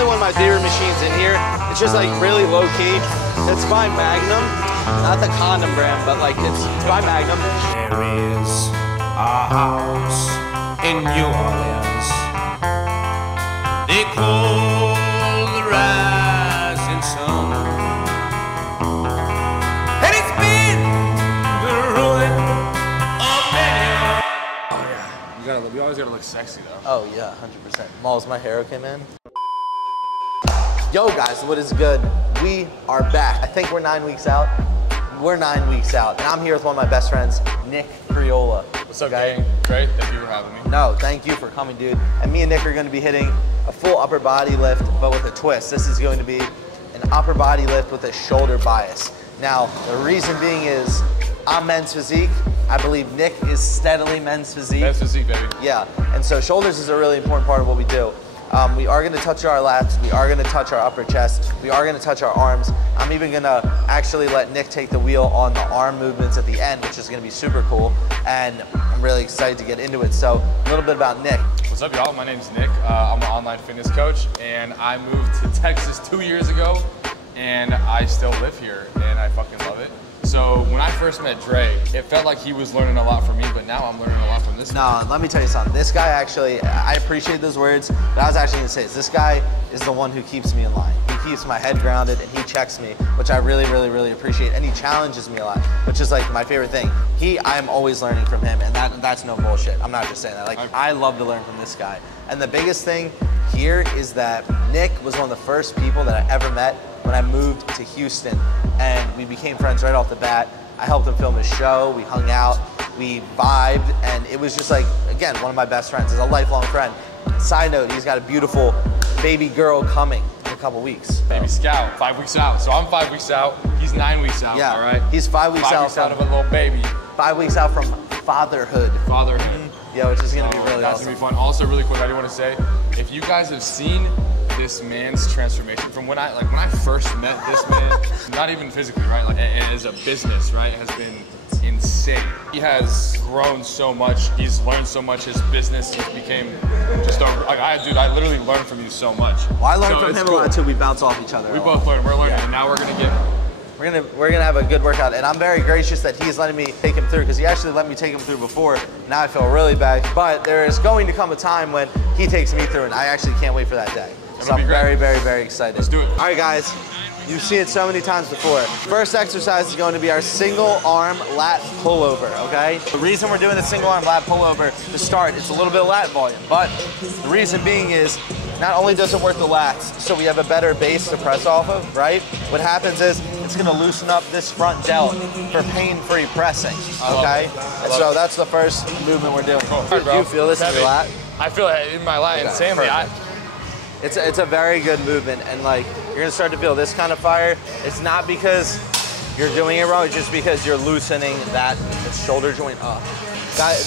probably one of my favorite machines in here. It's just like really low key. It's by Magnum, not the condom brand, but like it's by Magnum. There is a house in New Orleans they call the rising sun, and it's been the ruin of many. Oh yeah, we always gotta look sexy though. Oh yeah, 100%. Malls, my hair came in. Yo guys, what is good? We are back. I think we're 9 weeks out. We're 9 weeks out, and I'm here with one of my best friends, Nick Priola. What's up, gang? Great, thank you for having me. No, thank you for coming, dude. And me and Nick are gonna be hitting a full upper body lift, but with a twist. This is going to be an upper body lift with a shoulder bias. Now, the reason being is, I'm men's physique. I believe Nick is steadily men's physique. Men's physique, baby. Yeah, and so shoulders is a really important part of what we do. We are gonna touch our lats, we are gonna touch our upper chest, we are gonna touch our arms. I'm even gonna actually let Nick take the wheel on the arm movements at the end, which is gonna be super cool. And I'm really excited to get into it. So a little bit about Nick. What's up, y'all? My name's Nick. I'm an online fitness coach, and I moved to Texas 2 years ago, and I still live here, and I fucking love it. So when I first met Dre, it felt like he was learning a lot from me, but now I'm learning a lot from this guy. No, let me tell you something. This guy actually, I appreciate those words, but I was actually gonna say this guy is the one who keeps me in line. He keeps my head grounded and he checks me, which I really, really, really appreciate. And he challenges me a lot, which is like my favorite thing. I am always learning from him, and that's no bullshit. I'm not just saying that. Like, I love to learn from this guy. And the biggest thing here is that Nick was one of the first people that I ever met when I moved to Houston, and we became friends right off the bat. I helped him film his show, we hung out, we vibed, and it was just like, again, one of my best friends. He's a lifelong friend. Side note, he's got a beautiful baby girl coming in a couple weeks. Baby Scout, 5 weeks out. So I'm 5 weeks out, he's 9 weeks out, yeah, all right? He's 5 weeks out. 5 weeks out of a little baby. 5 weeks out from fatherhood. Fatherhood. Yeah, which is gonna be really that's awesome. Gonna be fun. Also, really quick, I do want to say, if you guys have seen this man's transformation from when I first met this man, not even physically, right? Like as a business, right? Has been insane. He has grown so much. He's learned so much. His business, he became just I literally learned from you so much. Well, I learned from him a lot too. We bounce off each other. We both learn. We're learning, yeah. And now we're gonna have a good workout, and I'm very gracious that he's letting me take him through, because he actually let me take him through before. Now I feel really bad, but there is going to come a time when he takes me through, and I actually can't wait for that day. So I'm very, very, very excited. Let's do it. All right, guys, you've seen it so many times before. First exercise is going to be our single arm lat pullover, okay? The reason we're doing the single arm lat pullover to start, it's a little bit of lat volume, but the reason being is not only does it work the lats, so we have a better base to press off of, right? What happens is it's gonna loosen up this front delt for pain-free pressing, okay? And so that's the first movement we're doing. Do you feel this in your lat? I feel it in my lat insanely. It's a very good movement, and like you're gonna start to feel this kind of fire. It's not because you're doing it wrong, it's just because you're loosening that shoulder joint up.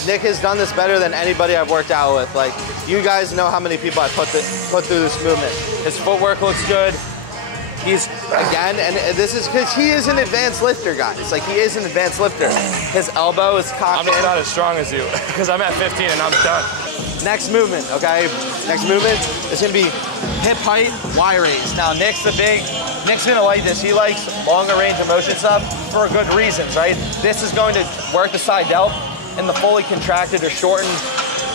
Nick has done this better than anybody I've worked out with. Like, you guys know how many people I put through this movement. His footwork looks good. He's, again, and this is because he is an advanced lifter, guys. Like, he is an advanced lifter. His elbow is cocked. I'm not as strong as you, because I'm at 15 and I'm done. Next movement, okay? Next movement is gonna be hip height Y raise. Now, Nick's gonna like this. He likes longer range of motion stuff for good reasons, right? This is going to work the side delt in the fully contracted or shortened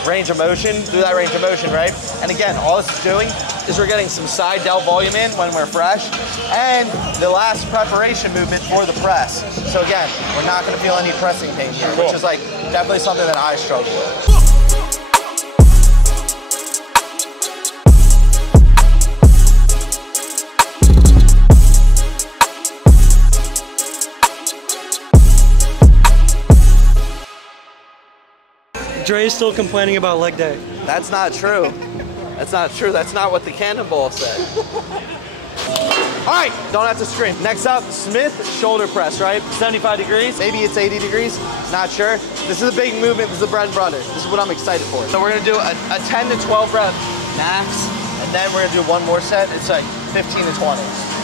range of motion, through that range of motion, right? And again, all this is doing is we're getting some side delt volume in when we're fresh, and the last preparation movement for the press. So again, we're not gonna feel any pressing pain here, which is like definitely something that I struggle with. Dre's still complaining about leg day. That's not true. That's not true. That's not what the cannonball said. All right, don't have to scream. Next up, Smith shoulder press, right? 75 degrees, maybe it's 80 degrees, not sure. This is a big movement, this is the bread and butter. This is what I'm excited for. So we're gonna do a 10 to 12 rep max, and then we're gonna do one more set. It's like 15 to 20.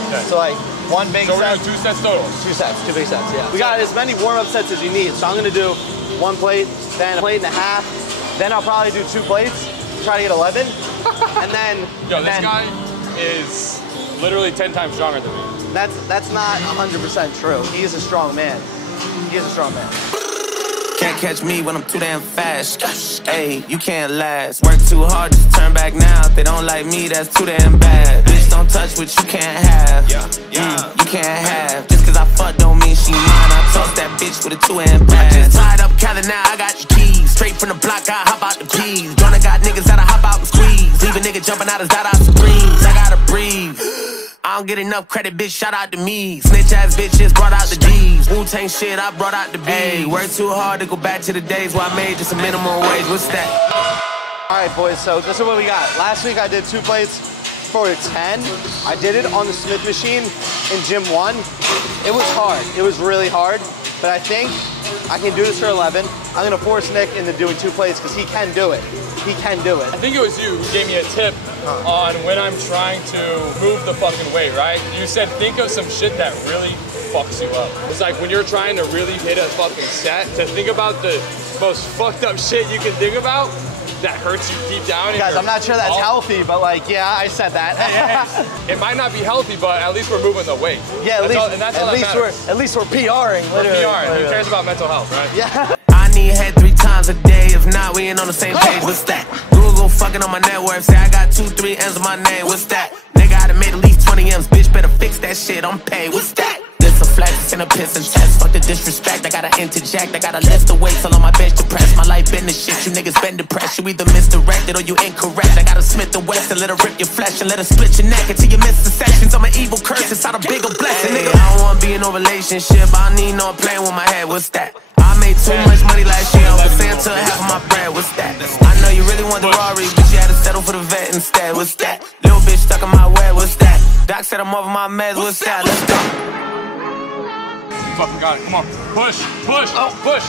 Okay. So like one big set. So we're doing 2 sets total? 2 sets, 2 big sets, yeah. We got as many warm-up sets as you need. So I'm gonna do 1 plate, then a plate and a half, then I'll probably do 2 plates, try to get 11, and then... Yo, this guy is literally 10 times stronger than me. That's not 100% true. He is a strong man. He is a strong man. Can't catch me when I'm too damn fast. Hey, you can't last. Work too hard, just turn back now. If they don't like me, that's too damn bad. Bitch, don't touch what you can't have. You can't have. Just cause I fuck don't mean she mine. I toss that bitch with a 2-hand pass. I just tied up Cali, now I got the keys. Straight from the block, I hop out the peas. Gonna got niggas that'll hop out and squeeze. Leave a nigga jumping out his Dada Supremes. I gotta breathe. I don't get enough credit, bitch, shout out to me. Snitch ass bitches brought out the D's. Wu-Tang shit, I brought out the B. Hey, work too hard to go back to the days where I made just a minimum wage. What's that? All right, boys, so this is what we got. Last week I did 2 plates for 10. I did it on the Smith machine in gym 1. It was hard, it was really hard, but I think I can do this for 11. I'm gonna force Nick into doing 2 plates because he can do it. He can do it. I think it was you who gave me a tip on when I'm trying to move the fucking weight, right? You said think of some shit that really fucks you up. It's like when you're trying to really hit a fucking set, to think about the most fucked up shit you can think about that hurts you deep down. Guys, I'm not sure that's healthy, but like, yeah, I said that. It might not be healthy, but at least we're moving the weight. Yeah, at least we're PRing. Literally. We're PRing. Who cares about mental health, right? Yeah. I need head 3 times a day. If not, we ain't on the same page. What's that? Google fucking on my net worth. Say I got 2, 3 M's on my name. What's that? Nigga, I done made at least 20 M's. Bitch, better fix that shit. I'm paid. What's that? This a flex and a piss and test. Fuck the disrespect. I gotta interject. I gotta list the weights all on my bench to press. My life been the shit. You niggas been depressed. You either misdirected or you incorrect. I gotta Smith the West and let her rip your flesh and let her split your neck until you miss the sections. I'm an evil curse inside a bigger blessing. Nigga, I don't wanna be in no relationship. I don't need no playing with my head. What's that? I made too much money last year. I'm saying to half of my bread. What's that? I know you really want the Rari, but you had to settle for the vet instead. What's that? Little bitch stuck in my web. What's that? Doc said I'm over my meds. What's that? Let's go. Fucking got it. Come on. Push. Push. Oh, push.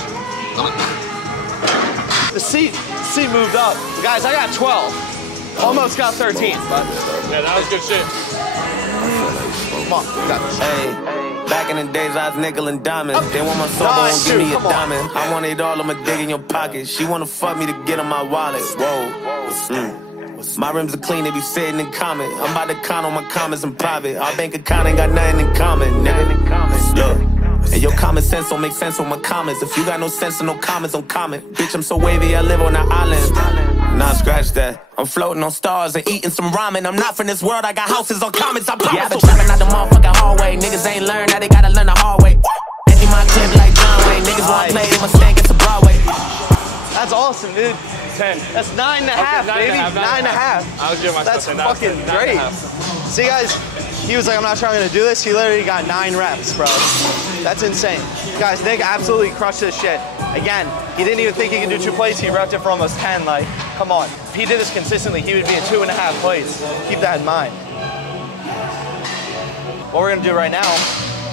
The seat moved up. Guys, I got 12. Almost got 13. Yeah, that was good shit. Come on, we got this. Hey, back in the days I was nickel and diamond. They want my soul, but won't give me a diamond. I want it all, I'ma dig in your pocket. She wanna fuck me to get on my wallet. Whoa. My rims are clean, they be sitting in common. I'm about to count on my comments in private. Our bank account ain't got nothing in common, nigga. Look. And your common sense don't make sense on my comments. If you got no sense and no comments, don't comment. Bitch, I'm so wavy, I live on an island. Nah, scratch that. I'm floating on stars and eating some ramen. I'm not from this world, I got houses on comments, I promise. Yeah, I been trapping out the motherfucking hallway. Niggas ain't learned, now they gotta learn the hard way. Empty my clip like John Wayne. Niggas wanna play, they must stank, it's a Broadway. That's awesome, dude. 10. That's 9.5, okay, baby. 9.5. I was giving myself 10. That's fucking great. See, guys, he was like, I'm not trying to do this. He literally got 9 reps, bro. That's insane. Guys, Nick absolutely crushed this shit. Again, he didn't even think he could do 2 plates. He repped it for almost 10. Like, come on. If he did this consistently, he would be at 2.5 plates. Keep that in mind. What we're gonna do right now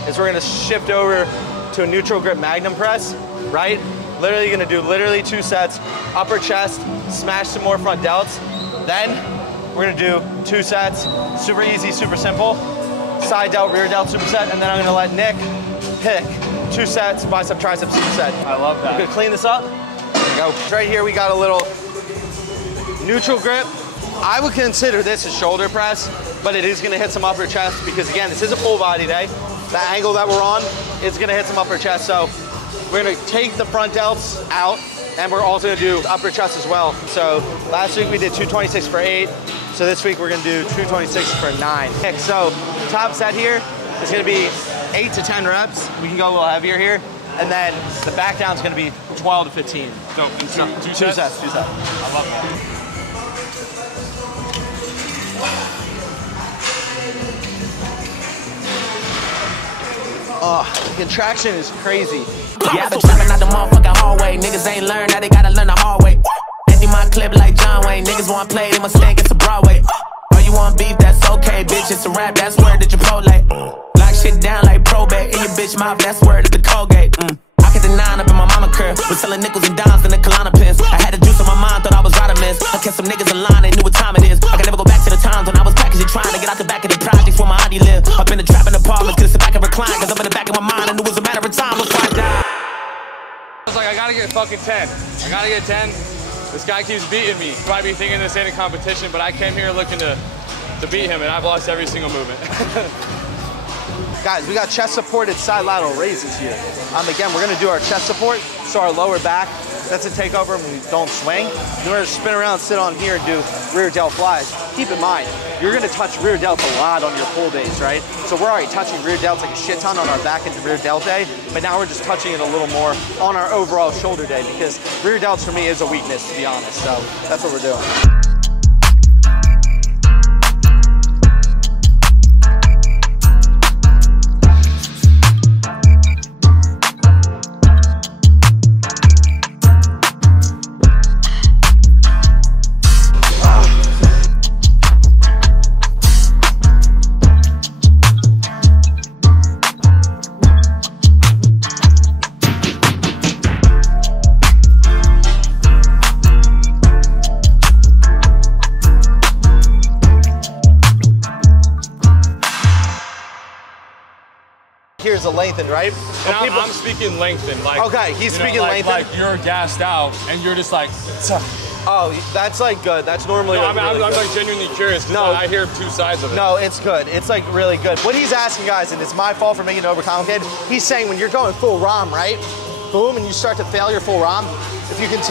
is we're gonna shift over to a neutral grip magnum press, right? Literally gonna do 2 sets, upper chest, smash some more front delts. Then we're gonna do 2 sets, super easy, super simple. Side delt, rear delt, superset, and then I'm gonna let Nick pick 2 sets, bicep, tricep, superset. I love that. We're gonna clean this up. There we go. Right here we got a little neutral grip. I would consider this a shoulder press, but it is gonna hit some upper chest because again, this is a full body day. The angle that we're on is gonna hit some upper chest, so we're gonna take the front delts out and we're also gonna do upper chest as well. So last week we did 226 for 8. So this week we're gonna do 226 for 9. Okay, so top set here is gonna be 8 to 10 reps. We can go a little heavier here. And then the back down is gonna be 12 to 15. So, two sets? 2 sets. I love that. Oh, the contraction is crazy. Yeah, I been trapping out the motherfucking hallway. Niggas ain't learned, now they gotta learn the hard way. Empty my clip like John Wayne. Niggas wanna play, they must think it's a Broadway. Oh, you want beef, that's okay, bitch. It's a rap, that's word to Chipotle. Lock shit down like probate. In your bitch mouth, that's word to the Colgate. I get the 9 up in my mama crib. Was selling nickels and dimes in the Kalana pins. I had the juice on my mind, thought I was vitamins. I kept some niggas in line, they knew what time it is. I can never go back to the times when I was packaging, trying to get out the back of the projects where my auntie lived. Up in the trap in the apartments, couldn't sit back and recline. Cause up in the back of my mind, I knew it was a matter of time before I died. I was like, I gotta get fucking 10. I gotta get 10. This guy keeps beating me. Probably be thinking this ain't a competition, but I came here looking to to beat him, and I've lost every single movement. Guys, we got chest supported side lateral raises here. Again, we're gonna do our chest support, so our lower back, that's a takeover when we don't swing. Then we're gonna spin around, sit on here, and do rear delt flies. Keep in mind, you're gonna touch rear delts a lot on your pull days, right? So we're already touching rear delts like a shit ton on our back and rear delt day, but now we're just touching it a little more on our overall shoulder day, because rear delts for me is a weakness, to be honest. So that's what we're doing. Here's a lengthened, right? And I'm speaking lengthened. Like, okay, he's speaking lengthened. Like you're gassed out and you're just like, oh, that's like good. That's normally no, like I'm really like genuinely curious because I hear two sides of it. No, it's good. It's like really good. What he's asking, guys, and it's my fault for making it overcomplicated, he's saying when you're going full ROM, right? Boom, and you start to fail your full ROM, if you can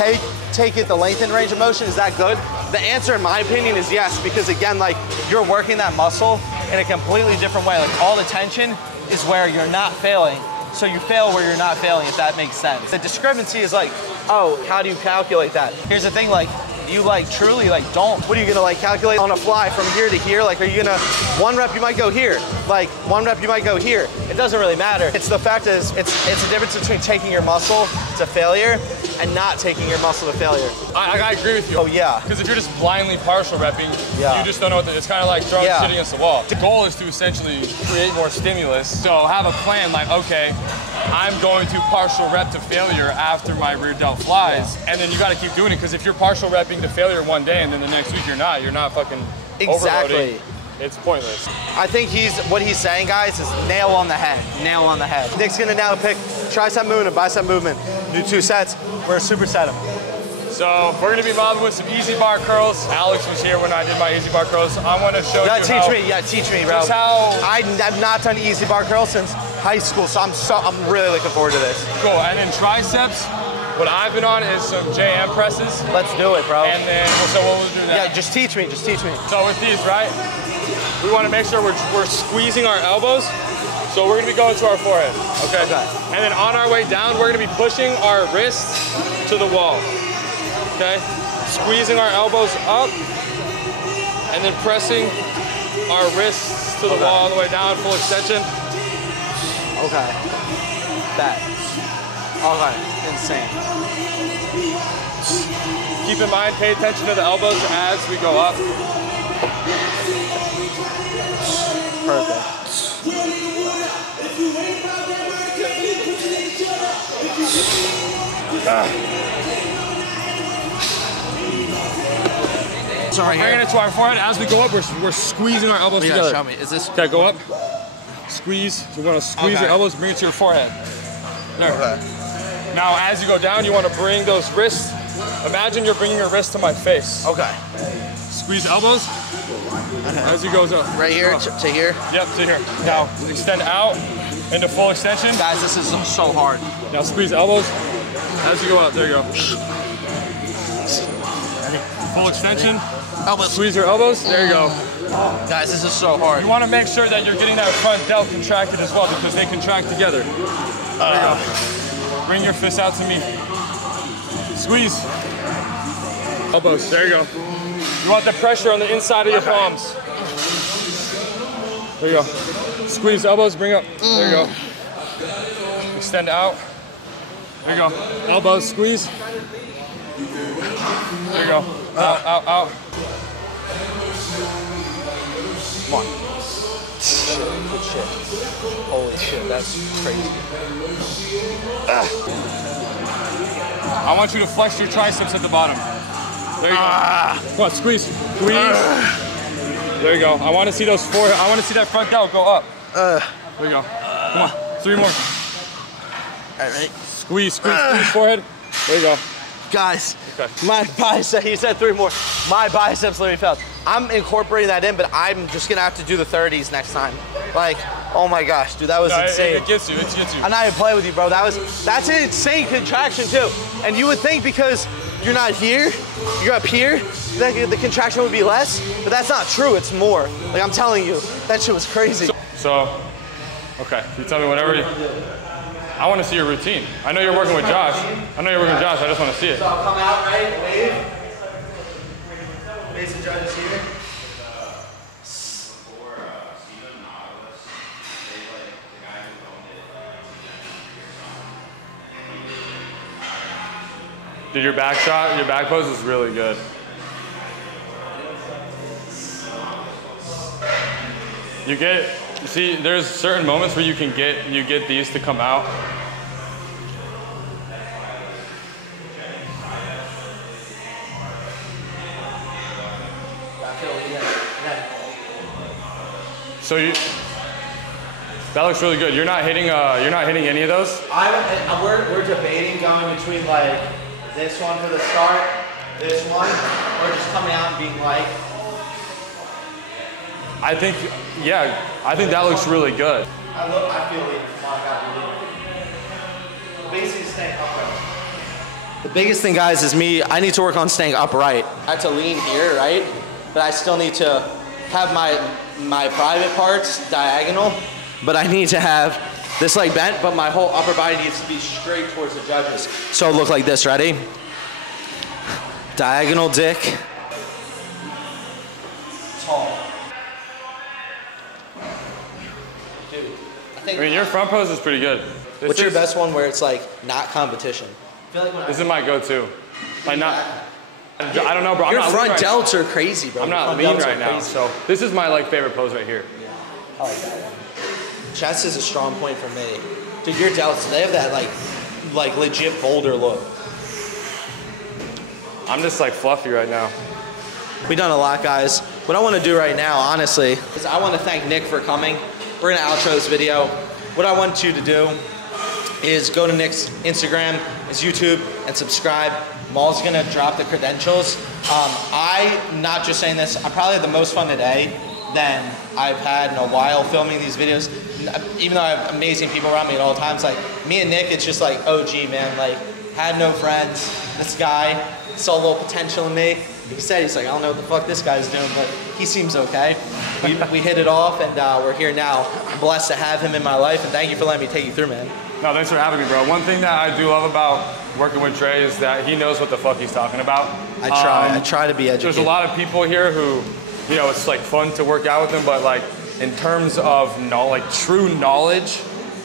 take it the lengthened range of motion, is that good? The answer, in my opinion, is yes, because again, like you're working that muscle in a completely different way. Like all the tension is where you're not failing. So you fail where you're not failing, if that makes sense. The discrepancy is like, oh, how do you calculate that? Here's the thing, like, you like truly like don't. What are you gonna like calculate on a fly from here to here? Like, are you gonna, one rep you might go here, like one rep you might go here. It doesn't really matter. It's the fact is, it's the difference between taking your muscle to failure and not taking your muscle to failure. I agree with you. Oh yeah. Because if you're just blindly partial repping, you just don't know what it's kind of like throwing shit against the wall. The goal is to essentially create more stimulus. So have a plan like, okay, I'm going to partial rep to failure after my rear delt flies, and then you got to keep doing it, because if you're partial repping to failure one day and then the next week you're not fucking overloading. It's pointless. I think what he's saying, guys, is nail on the head. Nail on the head. Nick's gonna now pick tricep movement and bicep movement. Do 2 sets. We're gonna superset him. So we're gonna be mobbing with some easy bar curls. Alex was here when I did my easy bar curls. I want to show you teach me, bro. Just how I've not done easy bar curls since high school, so I'm really looking forward to this. Cool. And then triceps. What I've been on is some JM presses. Let's do it, bro. And then, so what we'll do next? Yeah, just teach me. So with these, right? We want to make sure we're squeezing our elbows. So we're gonna be going to our forehead, okay? And then on our way down, we're gonna be pushing our wrists to the wall, okay? Squeezing our elbows up, and then pressing our wrists to the wall all the way down, full extension. Okay. That. Okay. Insane. Keep in mind, pay attention to the elbows as we go up. Perfect. Sorry, bringing it to our forehead. As we go up, we're squeezing our elbows together. Show me. Is this? Okay, go up. Squeeze. You want to squeeze your elbows, bring it to your forehead. There. Okay. Now, as you go down, you want to bring those wrists. Imagine you're bringing your wrist to my face. Okay. Squeeze elbows. As you goes up. Right here to here? Yep, to here. Now, extend out into full extension. Guys, this is so hard. Now squeeze elbows as you go out. There you go. Full extension. Elbows. Squeeze your elbows. There you go. Guys, this is so hard. You want to make sure that you're getting that front delt contracted as well, because they contract together. There you go. Bring your fists out to me. Squeeze. Elbows. There you go. You want the pressure on the inside of your palms. There you go. Squeeze elbows, bring up. There you go. Extend out. There you go. Elbows, squeeze. There you go. Out, out, out. Come on. Good shit. Holy shit, that's crazy. I want you to flex your triceps at the bottom. There you go. Come on, squeeze. Squeeze. There you go. I want to see those forehead. I want to see that front delt go up. There you go. Come on. 3 more. All right, ready? Squeeze, squeeze, squeeze forehead. There you go. guys, Okay. my bicep, he said 3 more. My biceps literally fell. I'm incorporating that in, but I'm just gonna have to do the 30s next time. Like, oh my gosh, dude, that was insane. It gets you, it gets you. I'm not even playing with you, bro. That's an insane contraction too. And you would think because you're not here, you're up here, that the contraction would be less, but that's not true, it's more. Like I'm telling you, that shit was crazy. So, okay, you tell me whatever you, I want to see your routine. I know you're working with Josh. I just want to see it. So I'll come out, right, wave. Face the judges here. Dude, your back shot, your back pose is really good. You see, there's certain moments where you get these to come out. So that looks really good. You're not hitting any of those? We're debating going between like this one for the start, this one, or just coming out and being like. I think that looks really good. I feel it. Basically staying upright. The biggest thing, guys, is I need to work on staying upright. I have to lean here, right? But I still need to have my private parts diagonal, but I need to have this like bent, but my whole upper body needs to be straight towards the judges. So it'll look like this, ready? Diagonal dick. Tall. Dude, I mean, your front pose is pretty good. What's your best one where it's like not competition? I feel like this is my go-to. Like not. I don't know, bro. Your front delts are crazy, bro. I'm not lean right now, so this is my like favorite pose right here. Yeah, I like that one. Chest is a strong point for me. Dude, your delts, they have that like legit boulder look. I'm just like fluffy right now. We've done a lot, guys. What I want to do right now, honestly, is I want to thank Nick for coming. We're gonna outro this video. What I want you to do is go to Nick's Instagram, his YouTube, and subscribe. Maul's gonna drop the credentials. I'm not just saying this, I probably had the most fun today than I've had in a while filming these videos. Even though I have amazing people around me at all times, like me and Nick, it's just like OG, man. Like, had no friends. This guy saw a little potential in me. He said, he's like, I don't know what the fuck this guy's doing, but he seems okay. We hit it off, and we're here now. I'm blessed to have him in my life, and thank you for letting me take you through, man. No, thanks for having me, bro. One thing that I do love about working with Dre is that he knows what the fuck he's talking about. I try to be educated. There's a lot of people here who, you know, it's like fun to work out with them, but like in terms of true knowledge,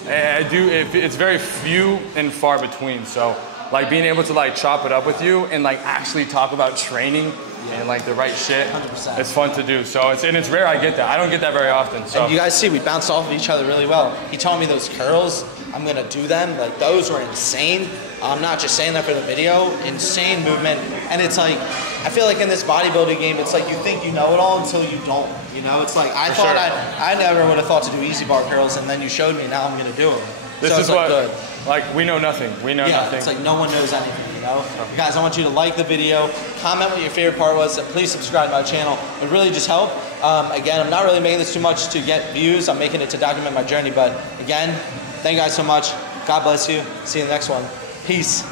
it's very few and far between. So like being able to like chop it up with you and like actually talk about training and like the right shit, 100%. It's fun to do. So it's rare I get that. I don't get that very often. So and you guys see, we bounced off of each other really well. He told me those curls, I'm gonna do them. Like those were insane. I'm not just saying that for the video. Insane movement. And it's like, I feel like in this bodybuilding game, it's like you think you know it all until you don't. You know, it's like I thought I never would have thought to do easy bar curls, and then you showed me. Now I'm gonna do them. This so is like, what, good. like we know nothing. We know nothing. It's like no one knows anything, you know? Guys, I want you to like the video, comment what your favorite part was, and please subscribe to my channel. It would really just help. Again, I'm not really making this too much to get views. I'm making it to document my journey. But again, thank you guys so much. God bless you. See you in the next one. Peace.